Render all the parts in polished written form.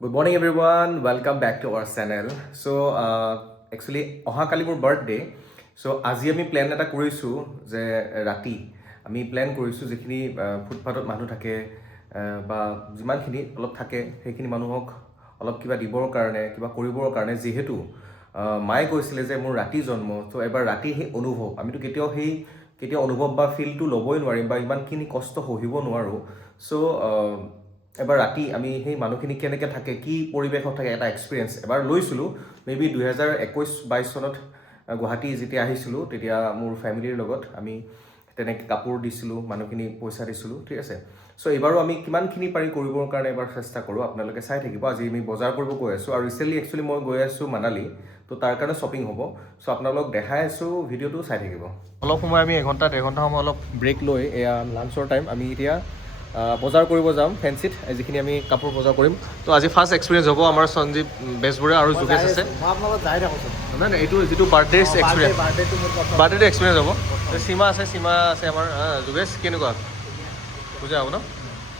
Good morning, everyone. Welcome back to our channel. So, actually, অহাকালি মোৰ birthday চ' আজি আমি প্লেন এটা কৰিছোঁ যে ৰাতি আমি প্লেন কৰিছোঁ যিখিনি ফুটপাথত মানুহ থাকে বা যিমানখিনি অলপ থাকে সেইখিনি মানুহক অলপ কিবা দিবৰ কাৰণে কিবা কৰিবৰ কাৰণে যিহেতু মায়ে কৈছিলে যে মোৰ ৰাতি জন্ম চ' এবাৰ ৰাতি সেই অনুভৱ আমিতো কেতিয়াও অনুভৱ বা ফিলটো ল'বই নোৱাৰিম বা ইমানখিনি কষ্ট সহিব নোৱাৰোঁ চ' এবাৰ ৰাতি আমি সেই মানুহখিনি কেনেকৈ থাকে কি পৰিৱেশত থাকে এটা এক্সপিৰিয়েঞ্চ এবাৰ লৈছিলোঁ মেবি 2021-22 চনত গুৱাহাটী যেতিয়া আহিছিলোঁ তেতিয়া মোৰ ফেমিলিৰ লগত আমি তেনেকৈ কাপোৰ দিছিলোঁ মানুহখিনি পইচা দিছিলোঁ ঠিক আছে চ' এইবাৰো আমি কিমানখিনি পাৰি কৰিবৰ কাৰণে এবাৰ চেষ্টা কৰোঁ আপোনালোকে চাই থাকিব আজি আমি বজাৰ কৰিব গৈ আছোঁ আৰু ৰিচেণ্টলি একচুৱেলি মই গৈ আছোঁ মানালী তো তাৰ কাৰণে শ্বপিং হ'ব চ' আপোনালোকক দেখাই আছোঁ ভিডিঅ'টো চাই থাকিব অলপ সময় আমি এঘণ্টা সময় অলপ ব্ৰেক লৈ এয়া লাঞ্চৰ টাইম আমি এতিয়া বজাৰ কৰিব যাম ফেঞ্চিত যিখিনি আমি কাপোৰ বজাৰ কৰিম তো আজি ফাৰ্ষ্ট এক্সপিৰিয়েঞ্চ হ'ব আমাৰ সঞ্জীৱ বেজবৰুৱা আৰু যোগেশ আছে নাই নাই এইটো যিটো বাৰ্থডে এক্সপিৰিয়েঞ্চ বাৰ্থডে এক্সপিৰিয়েঞ্চ হ'ব সীমা আছে আমাৰ যোগেশ কেনেকুৱা বুজা হ'ব ন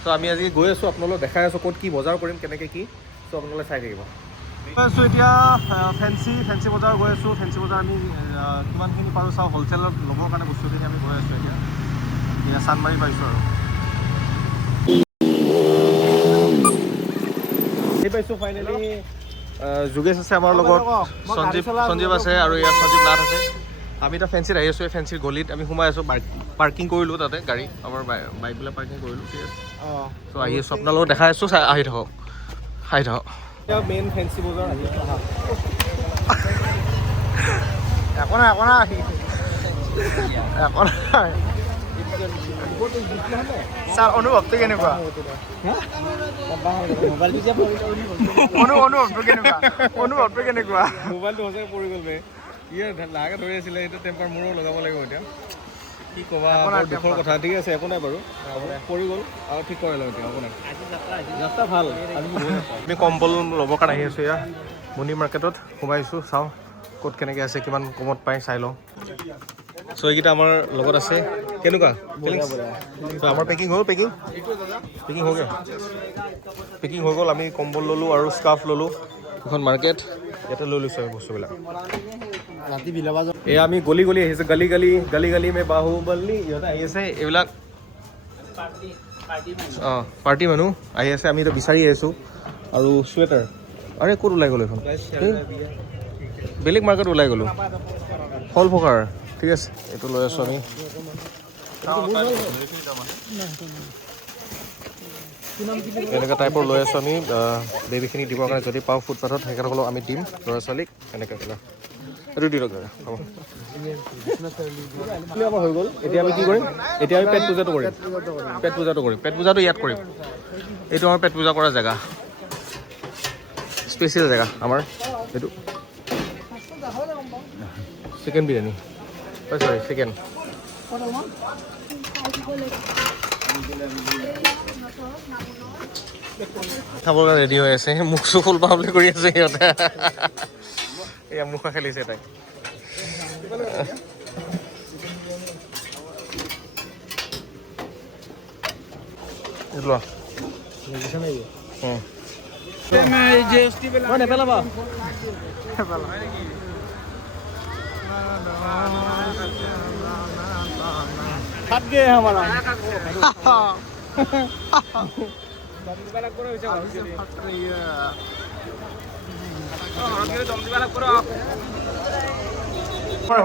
ত' আমি আজি গৈ আছোঁ আপোনালোকক দেখাই আছোঁ ক'ত কি বজাৰ কৰিম কেনেকৈ কি চ' আপোনালোকে চাই থাকিব গৈ আছোঁ এতিয়া ফেঞ্চি বজাৰ গৈ আছোঁ ফেঞ্চি বজাৰ আমি কিমানখিনি পাৰোঁ চাওঁ হ'লচেলত ল'বৰ কাৰণে বস্তুখিনি আমি গৈ আছোঁ এতিয়া চানমাৰি পাইছোঁ আৰু পাইছোঁ ফাইনেলি যোগেশ আছে আমাৰ লগত সঞ্জীৱ আছে আৰু ইয়াত সঞ্জীৱ নাথ আছে আমি এতিয়া ফেঞ্চিত আহি আছোঁ এই ফেঞ্চিৰ গলিত আমি সোমাই আছোঁ পাৰ্কিং কৰিলোঁ তাতে গাড়ী আমাৰ বাইকবিলাক পাৰ্কিং কৰিলোঁ ঠিক আছে চ' আহি আছোঁ আপোনালোকক দেখাই আছোঁ আহি থাকক এতিয়া মেইন ফেঞ্চি বজাৰ আহি আছোঁ একো নাই ছাৰ অনুভৱটো কেনেকুৱা অনুভৱটো কেনেকুৱা মোবাইলটো সঁচাকৈ পৰি গ'ল বে ইয়ে লাহে ধৰি আছিলে সেইটো টেম্পাৰ মোৰো লগাব লাগিব এতিয়া কি ক'বা দুখৰ কথা ঠিক আছে একো নাই বাৰু পৰি গ'ল আৰু ঠিক কৰি লওঁ এতিয়া একো নাই ৰাস্তা ভাল আমি কম্বল ল'বৰ কাৰণে আহি আছোঁ এয়া মণি মাৰ্কেটত সোমাইছোঁ চাওঁ ক'ত কেনেকৈ আছে কিমান কমত পায় চাই লওঁ চ' এইকেইটা আমাৰ লগত আছে কেনেকুৱা আমাৰ পেকিং হৈ গ'ল আমি কম্বল ল'লোঁ আৰু স্কাৰ্ফ ল'লোঁ এখন মাৰ্কেট ইয়াতে লৈ লৈছোঁ আমি বস্তুবিলাক এয়া আমি গলি আহিছোঁ গলি মে বাহুবলী ইহঁতে আহি আছে এইবিলাক অঁ পাৰ্টি মানুহ আহি আছে আমি এতিয়া বিচাৰি আহিছোঁ আৰু চুৱেটাৰ আৰে ক'ত ওলাই গ'লো এইখন বেলেগ মাৰ্কেট ওলাই গ'লোঁ ফল ফকাৰ ঠিক আছে এইটো লৈ আছোঁ আমি এনেকুৱা টাইপৰ লৈ আছোঁ আমি বেবীখিনি দিবৰ কাৰণে যদি পাওঁ ফুটপাথত সেইকাৰণে আমি দিম ল'ৰা ছোৱালীক এনেকৈ পেলাই এইটো দি লওক হ'ব আমাৰ হৈ গ'ল এতিয়া আমি কি কৰিম এতিয়া আমি পেট পূজাটো কৰিম পেট পূজাটো ইয়াত কৰিম এইটো আমাৰ পেট পূজা কৰা জেগা স্পেচিয়েল জেগা আমাৰ এইটো চিকেন বিৰিয়ানী চৰি চিকেন খাবৰ কাৰণে ৰেডি হৈ আছে মুখ চুখ ফুল পাহ বুলি কৰি আছে সিহঁতে এয়া মুখা খেলিছে তাই লোৱা নেপেলাবা फट गए हमारा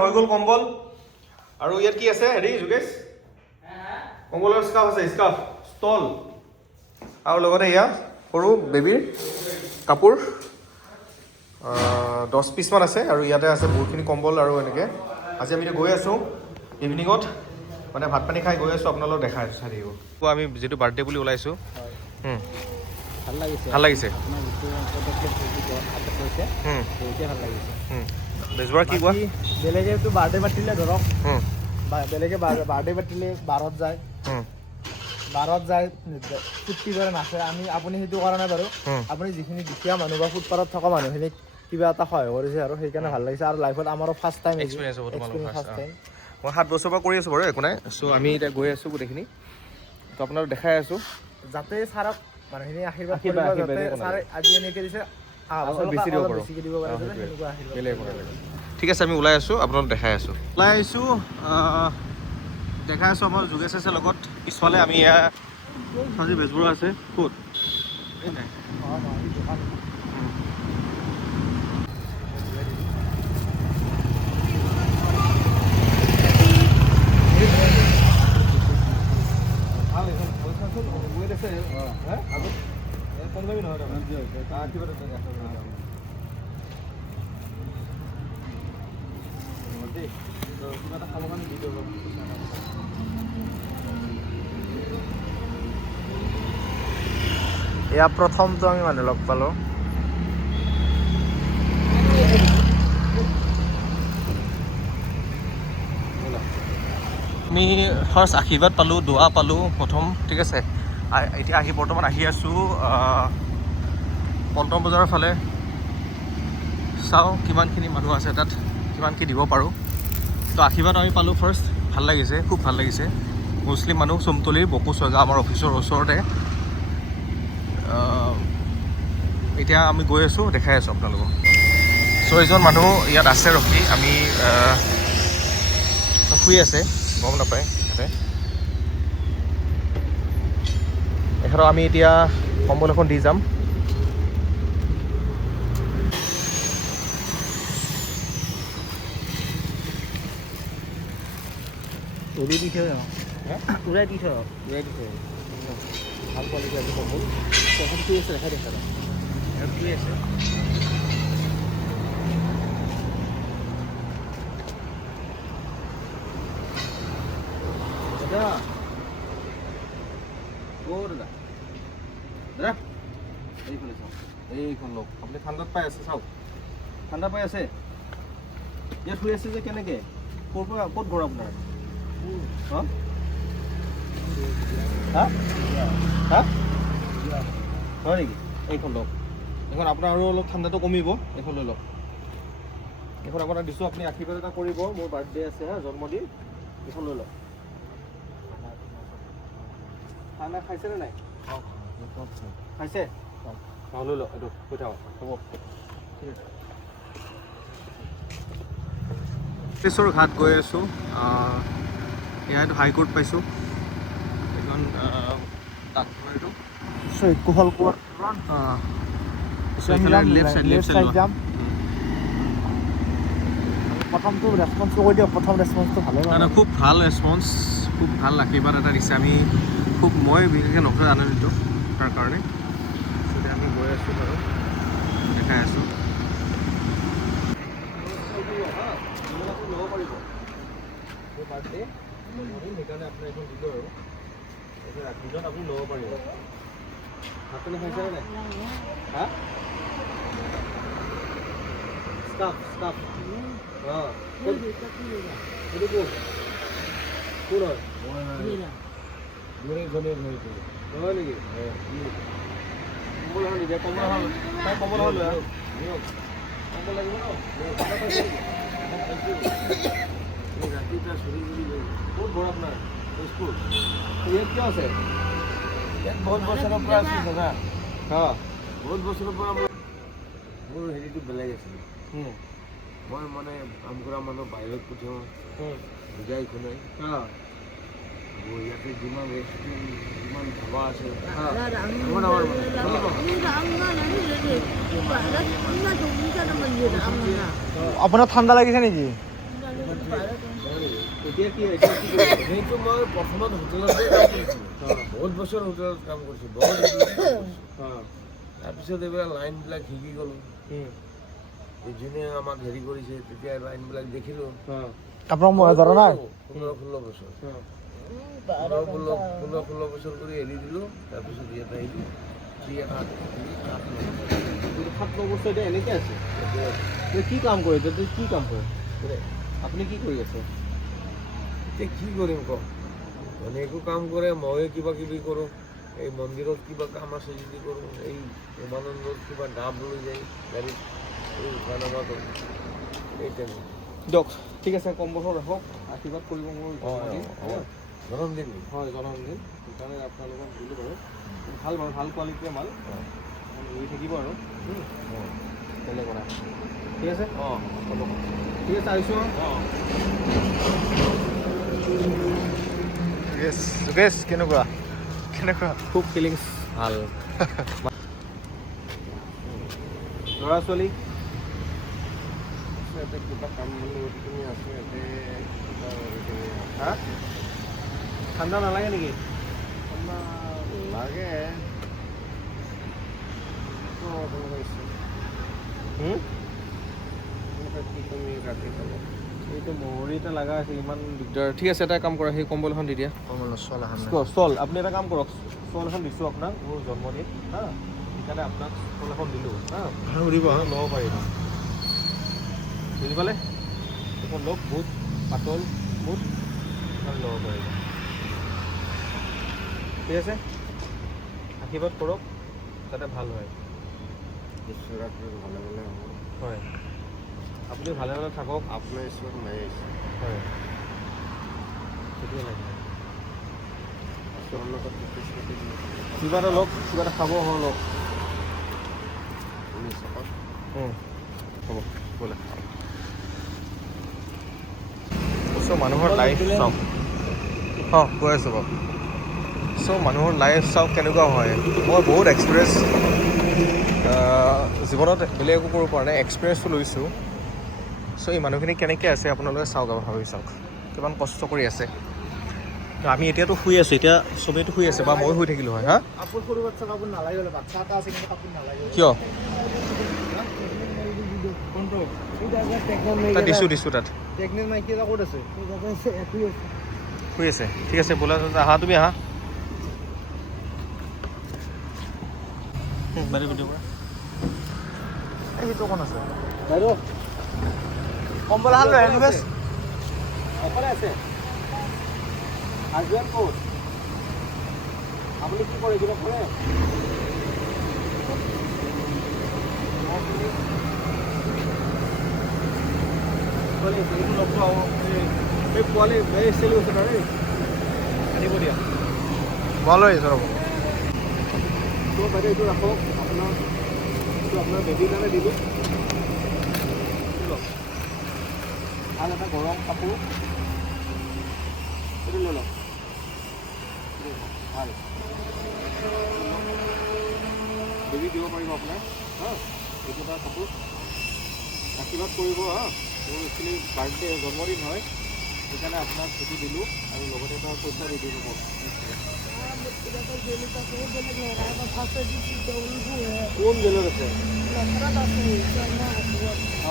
হৈ গ'ল কম্বল আৰু ইয়াত কি আছে হেৰি যোগেশ কম্বলৰ স্কাৰ্ফ আছে স্কাৰ্ফ ষ্টল আৰু লগতে এয়া সৰু বেবীৰ কাপোৰ 10 পিচমান আছে আৰু ইয়াতে আছে বহুতখিনি কম্বল আৰু এনেকৈ আজি আমি এতিয়া গৈ আছোঁ ইভিনিঙত মানে ভাত পানী খাই গৈ আছোঁ আপোনালোকক দেখাই আছোঁ চাই থাকিব আমি যিটো বাৰ্থডে বুলি ওলাইছোঁ ভাল লাগিছে বেজবৰুৱা কি কোৱা বেলেগেতো বাৰ্থডে পাতিলে ধৰক বেলেগে বাৰ্থডে পাতিলে বাৰত যায় ফূৰ্তি কৰে নাচে আপুনি সেইটো কৰা নাই বাৰু আপুনি যিখিনি দুখীয়া মানুহ বা ফুটপাথত থকা মানুহখিনিক কিবা এটা সহায় কৰিছে আৰু সেইকাৰণে ভাল লাগিছে আৰু লাইফত আমাৰো ফাৰ্ষ্ট টাইম এক্সপিৰিয়েঞ্চ হ'ব তোমালোকৰ মই 7 বছৰৰ পৰা কৰি আছোঁ বাৰু একো নাই চ' আমি এতিয়া গৈ আছোঁ গোটেইখিনি তো আপোনালোক দেখাই আছোঁ যাতে ছাৰক মানুহখিনি আশীৰ্বাদ কৰিব আশীৰ্বাদ যাতে একো ছাৰে নালাগে। আজি এনেকৈ দিছে অলপ বেছি দিব পাৰোঁ। বেছিকৈ দিব পাৰে যাতে সেনেকুৱা আশীৰ্বাদ বেলেগ একো নালাগে। ঠিক আছে আমি ওলাই আছোঁ, আপোনালোক দেখাই আছোঁ। ওলাই আহিছোঁ, দেখাই আছোঁ আমাৰ যোগেশ আছে লগত। পিছফালে আমি এয়া আজি বেজবৰুৱা আছে ক'ত এই নাই এয়া প্ৰথমটো আমি মানুহ লগ পালোঁ। আমি ফাৰ্ষ্ট আশীৰ্বাদ পালোঁ, দোৱা পালোঁ প্ৰথম, ঠিক আছে। এতিয়া বৰ্তমান আহি আছোঁ পল্টন বজাৰৰ ফালে। চাওঁ কিমানখিনি মানুহ আছে তাত, কিমান কি দিব পাৰোঁ। তো আশীৰ্বাদ আমি পালোঁ ফাৰ্ষ্ট, ভাল লাগিছে, খুব ভাল লাগিছে। মুছলিম মানুহ, চুমতলিৰ বকু চগা আমাৰ অফিচৰ ওচৰতে। এতিয়া আমি গৈ আছোঁ, দেখাই আছোঁ আপোনালোকক। 6জন মানুহ ইয়াত আছে ৰখি, আমি শুই আছে, গম নাপায় ইয়াতে। এখনক আমি এতিয়া কম্বল এখন দি যাম। উৰি দি থৈ উৰাই দি থৈ ভাল কোৱালিটি আছে কম্বল। এখন শুই আছে, দেখাই দেখা শুই আছে। দাদা দাদা এইফালে চাওক, এইখন লওক। আপুনি ঠাণ্ডাত পাই আছে, চাওক ঠাণ্ডা পাই আছে। ইয়াত শুই আছে যে কেনেকৈ, ক'ত ঘৰ আপোনাৰ? হা হা হা হয় নেকি? এইখন লওক, এইখন আপোনাৰ আৰু অলপ ঠাণ্ডাটো কমিব। এইখন লৈ লওক, এইখন আপোনাক দিছোঁ, আপুনি আশীৰ্বাদ এটা কৰিব। মোৰ বাৰ্থডে আছে হা, জন্মদিন। এইখন লৈ লওক। খানা খাইছেনে নাই? খাইছে? অঁ লৈ লওক, এইটো হৈ থাকক, হ'ব ঠিক আছে। তেজপুৰ ঘাট গৈ আছোঁ। এয়াতো হাইকোৰ্ট পাইছোঁ। এইখন এইটো শহীদ কুশল কোঁৱৰ লেফ্ট চাইড যাম। প্ৰথমটো ৰেচপন্সটো কৈ দিয়ক, প্ৰথম ৰেচপন্সটো ভালে নাই, খুব ভাল ৰেচপন্স, খুব ভাল আশীৰ্বাদ এটা দিছে। আমি মই বিশেষকৈ নকয় আনন্দিত তাৰ কাৰণে। এতিয়া আমি গৈ আছোঁ বাৰু, দেখাই আছোঁ। ল'ব পাৰিব মোৰ বাৰ্থডে জন্মদিন, সেইকাৰণে আপোনাৰ এইখন দিলোঁ আৰু ৰাতিজন আপুনি ল'ব পাৰিব। ভাত পানী খাইছেনে নাই? হা ষ্টাফ অঁ এইটো কোন কোন হয়? হয় নেকি? কম্বল এখন নিদিয়া, কম্বল এখন কম্বল এখন লৈ আহক। কম্বল লাগিব ন? ৰাতিপুৱা চুৰি ক'ত ঘৰ আপোনাৰ? স্কুল ইয়াত কিয় আছে? ইয়াত বহুত বছৰৰ পৰা আছোঁ দাদা। অঁ বহুত বছৰৰ পৰা মোৰ হেৰিটো বেলেগ আছিলে। মই মানে কাম কৰা মানুহ বাহিৰত পঠিয়াওঁ, বুজাই শুনাই। ইয়াতে যিমান ৰেষ্টুৰেণ্ট, যিমান ধাবা আছে, আপোনাৰ ঠাণ্ডা লাগিছে নেকি? এতিয়া কি সেইটো মই প্ৰথমত হোটেলতে কাম কৰিছিলোঁ। বহুত বছৰ হোটেলত কাম কৰিছোঁ, বহুত তাৰপিছত এইবিলাক লাইনবিলাক শিকি গ'লোঁ। যোনে আমাক হেৰি কৰিছে, তেতিয়া লাইনবিলাক দেখিলোঁ। আপোনাৰ ধৰা নাই 16 বছৰ 16 বছৰ কৰি এৰি দিলোঁ। তাৰপিছত ইয়াত আহিলোঁ। 7-9 বছৰ এতিয়া এনেকৈ আছে। কি কাম কৰে এতিয়া? কি কাম কৰে আপুনি? কি কৰি আছে এতিয়া? কি কৰিম কওক, মানে একো কাম কৰে, মই কিবা কিবি কৰোঁ। এই মন্দিৰত কিবা কাম আছে যদি কৰোঁ। এই উমানন্দত কিবা ডাব লৈ যায় গাড়ীত, এই উঠা নমা কৰোঁ। এই তেনেকৈ দিয়ক, ঠিক আছে। কম বছৰ ৰাখক, আশীৰ্বাদ কৰিব মোৰ জন্মদিন। হয় জন্মদিন, সেইকাৰণে আপোনালোকক দিলোঁ বাৰু। ভাল বাৰু, ভাল কোৱালিটিৰ মাল উৰি থাকিব আৰু বেলেগ কথা। ঠিক আছে হ'ব, ঠিক আছে আহিছোঁ। যোগেশ কেনেকুৱা খুব ফিলিংছ ভাল। ল'ৰা ছোৱালী কিবা কাম আছে হা? ঠাণ্ডা নালাগে নেকি? লাগে এইটো মহৰি এটা লগা আছে, ইমান দিগদাৰ। ঠিক আছে, এটা কাম কৰা, সেই কম্বল এখন দি দিয়া। ষ্টল আপুনি এটা কাম কৰক, ষ্টল এখন দিছোঁ আপোনাক, মোৰ জন্মদিন হা, সেইকাৰণে আপোনাক ষ্টল এখন দিলোঁ হা, ল'ব পাৰিব, বুজি পালে? এখন লওক, বহুত পাতল বহুত ল'ব পাৰিব। ঠিক আছে, আশীৰ্বাদ কৰক যাতে ভাল হয়। হয়, আপুনি ভালে ভালে থাকক। আপোনাৰ ঈশ্বৰ নাই। হয়, সেইটোৱে লাগে। কিবা এটা লওক, কিবা এটা খাব লওক। হ'ব বোলে। চ' মানুহৰ লাইফ চাওক, কৈ আছোঁ বাৰু। চ' মানুহৰ লাইফ চাওক কেনেকুৱা হয়। মই বহুত এক্সপিৰিয়েঞ্চ জীৱনত বেলেগ একো কৰিব পৰা নাই, এক্সপিৰিয়েঞ্চটো লৈছোঁ। চ' এই মানুহখিনি কেনেকৈ আছে আপোনালোকে চাওক আৰু ভাবি চাওক, কিমান কষ্ট কৰি আছে। আমি এতিয়াতো শুই আছোঁ, এতিয়া চবেইতো শুই আছে বা মই শুই থাকিলোঁ হয়। হা, কাপোৰ সৰু বাচ্ছা কাপোৰ নালাগে, বাচ্ছা এটা আছে কিন্তু কাপোৰ নালাগে। কিয়? কোনটো তাত দিছোঁ তাত প্ৰেগনেণ্ট মাইকী এটা ক'ত আছে? শুই আছে। ঠিক আছে ব'লা, আহা তুমি আহা। বাইদেউ ভিডিঅ' কৰা। সেইটো কোন আছে? বাইদেউ কম্বল এখন লৈ আনো বেছ। অকলে আছে। হাজবেণ্ড ক'ত? আপুনি কি কৰে, কিবা কৰে? এই পোৱালি এই চেলি আছে তাৰে আনিব দিয়া। মই লৈ আহিছোঁ ৰ'ব। তো বাইদেউ এইটো ৰাখক, আপোনাৰ বেবীৰ কাৰণে দিব। ভাল এটা গৰম কাপোৰ এইটো লৈ লওক, ভাল বেবী দিব পাৰিব আপোনাৰ। হা, এইটো এটা কাপোৰ আশীৰ্বাদ কৰিব। হা, মোৰ একচুৱেলি বাৰ্থডে জন্মদিন হয়, সেইকাৰণে আপোনাক সেইটো দিলোঁ আৰু লগতে এটা পইচা দি দিলোঁ মোক। কোন জেলত আছে?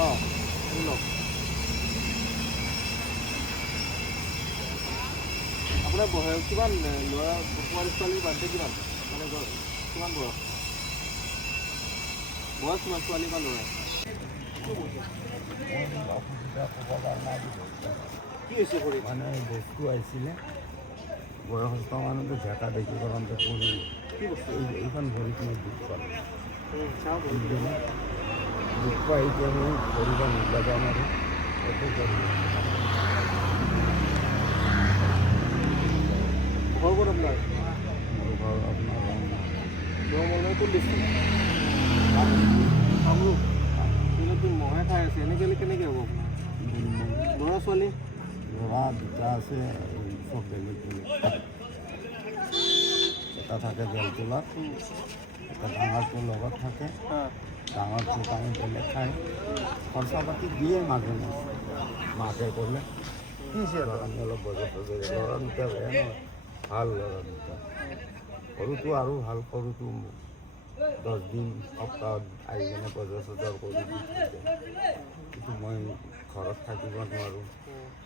অঁ লওক, আপোনাৰ কিমান ল'ৰা ছোৱালীৰ বাৰ্থডে কিমান, মানে কিমান বয়স কিমান ছোৱালী বা ল'ৰা? কি হৈছে কৰি? মানে বস্তু আহিছিলে বয়সস্থ মানুহটো ঝেঁকা দেখি কৰোঁতে পৰি কি বস্তু? এইখন ভৰি কিনে দুখ পালোঁ। চাওঁ দুখ পাই এতিয়া মই ভৰিব মিলাব নোৱাৰোঁ, একো কৰি ঘৰ ক'ত আপোনাৰ? মোৰ ঘৰ আপোনাৰ ৰঙমল কোন ডিষ্ট্ৰিক্ট? কামৰূপ। কিন্তু মহে খাই আছে, এনেকৈ কেনেকৈ হ'ব আপোনাৰ? ল'ৰা ছোৱালী? ল'ৰা দুটা আছে, চব বেলেগ বেলেগ। এটা থাকে বেলতলাত, এটা ডাঙৰটোৰ লগত থাকে। ডাঙৰটো আমি বেলেগ খাই খৰচা পাতি দিয়ে মাজে মাজে। মাকে ক'লে আমি অলপ বজাৰ ল'ৰা দুটা বেয়া নহয়, ভাল ল'ৰা দুটা। সৰুটো আৰু ভাল, সৰুটো 10 দিন সপ্তাহত আহি কিনে বজাৰ চজাৰ কৰি দি থাকে। কিন্তু মই ঘৰত থাকিব নোৱাৰোঁ,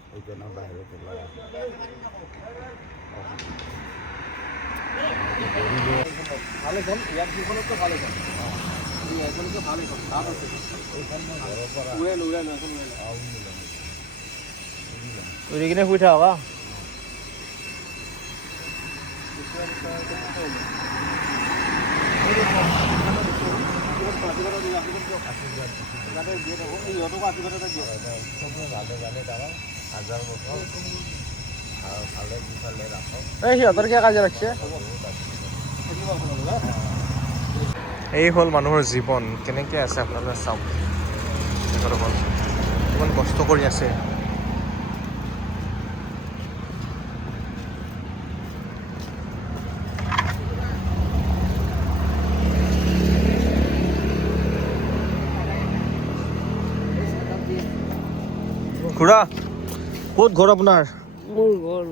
সেইকাৰণে বাহিৰত ওলাই আহোঁ। ভালে যাম, ইয়াত দুখনততো ভালে যাম। এখনকে ভাল এখন লাভ আছে। এইখন মই ঘৰৰ পৰা উৰাই লৈ এখন উৰি কিনে শুই থাক। সিহঁতকো আশীৰ্বাদ এটা দিয়ক। চবে ভালে ভালে থাকক, হাজাৰ বছৰ আৰু ভালে দুফালে ৰাখক। এই সিহঁতৰ কিয় কাজিয়া লাগছে? বহুত আছে। এই হ'ল মানুহৰ জীৱন কেনেকৈ আছে আপোনালোকে চাওক তেখেতসকল কিমান কষ্ট কৰি আছে খুৰা ক'ত ঘৰ আপোনাৰ মোৰ ঘৰ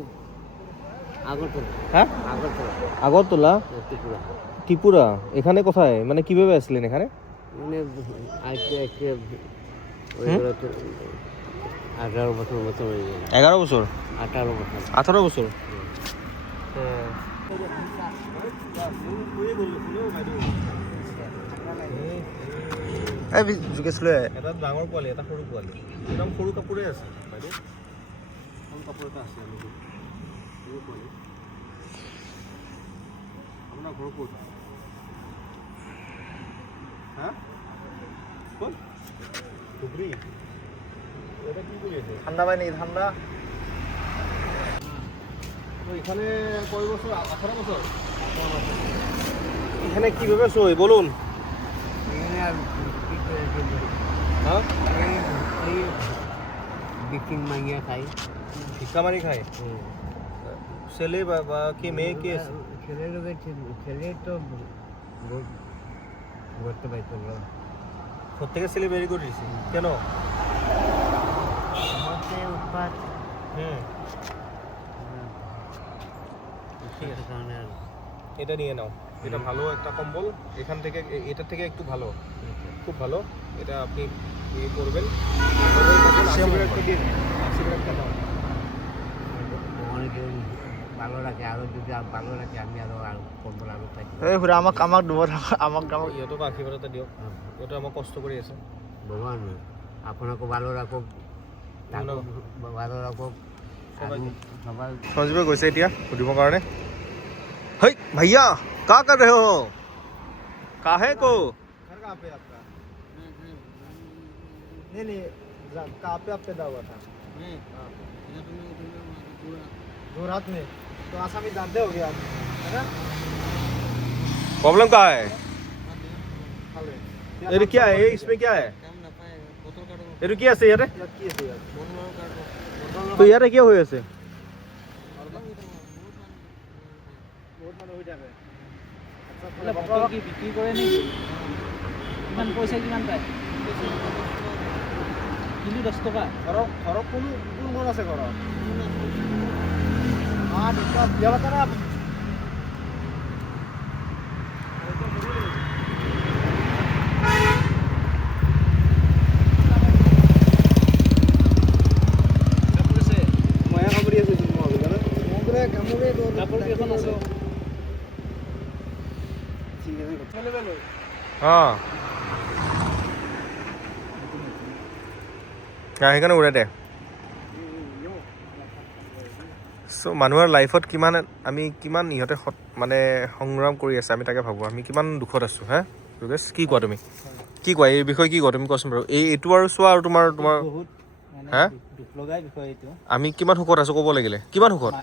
আগরতলা হ্যাঁ আগরতলা আগরতলা ত্রিপুরা ত্রিপুরা এখানে কোথায় মানে কিভাবে আসলেন এখানে মানে আজকে আজকে ওই 18 বছর মতো হয়ে গেল 11 বছর 18 বছর 18 বছর এই জুকেছলে এটা ডাঙৰ পোৱালি এটা সৰু পোৱালি একদম সৰু কাপোৰে আছে বাইদেউ সৰু কাপোৰ এটা আছে আমি সৰু পোৱালি আপোনাৰ ঘৰ ক'ত হা ক'ত ধুবুৰী এটা কি কৰি আছে ঠাণ্ডা পাই নেকি ঠাণ্ডা এখানে কয় বছর 18 বছর এখানে কিভাবে শোয় বলুন এখানে আর কি করে চলবে? হ্যাঁ এই বিকিং মাইয়া খাই ভিক্ষা মারি খায় ছেলে বা কি মেয়ে কি আছে ছেলের ছেলে তো করতে পারতো না প্রত্যেকে ছেলে বেরি করে দিয়েছে কেন আমাদের উৎপাদ হুম ঠিক আছে কারণে আর এটা নিয়ে নাও এটা ভালো একটা কম্বল এখান থেকে এটা থেকে একটু ভালো খুব ভালো এটা আপনি ইয়ে করবেন আশীর্বাদটা দিন আশীর্বাদটা নাও অনেকে ভালো রাখে আরো যদি ভালো রাখে আমি আরো কম্বল আরো পাই এই ঘুরে আমাক দিব আমাক ইহঁতক আশীৰ্বাদ এটা দিয়ক ইহঁতে আমাক কষ্ট কৰি আছে ভগবান আপনাকে ভালো ৰাখুক তাকেও ভালো ৰাখুক সবাই সঞ্জীৱে গৈছে এতিয়া সুধিবৰ কাৰণে হেই ভাইয়া কা কৰ ৰহে হো কাহে কো घर कहाँ पे आपका नहीं कहाँ पे आप पैदा हुआ था जोरहाट में तो आसामी जानते हो गया आप है ना प्रॉब्लम का है हेलो ये क्या है ये इसमें क्या है ये কি আছে ইয়াতে কি আছে ইয়াত তো ইয়াতে কি হৈ আছে বহুত মানুহ হৈ থাকে বটল কি বিক্ৰী কৰে নেকি কিমান পইচা কিমান পায় কিলো 10 টকা ঘৰত কোন কোন আছে ঘৰত বিয়া পাতা না মায়া কামুৰি আছে কাপোৰ কেইখন আছে অঁ সেইকাৰণে উৰাই দে চ' মানুহৰ লাইফত কিমান আমি কিমান ইহঁতে মানে সংগ্ৰাম কৰি আছে আমি তাকে ভাবোঁ আমি কিমান দুখত আছোঁ হা যোগেশ কি কোৱা তুমি কি কোৱা এই বিষয়ে কি কোৱা তুমি কোৱাচোন বাৰু এইটো আৰু চোৱা আৰু তোমাৰ বহুত হা দুখ লগাই বিষয় এইটো আমি কিমান সুখত আছোঁ ক'ব লাগিলে কিমান সুখত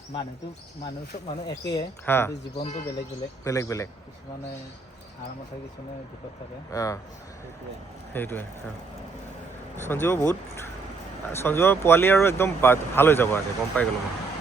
মানুহ একেই হা কিন্তু জীৱনটো বেলেগ বেলেগ বেলেগ কিছুমানে আৰামত থাকে কিছুমানে দুখত থাকে অঁ সেইটোৱে সেইটোৱে সঞ্জীৱৰ পোৱালি আৰু একদম ভাল হৈ যাব আজি গম পাই গ'লোঁ মই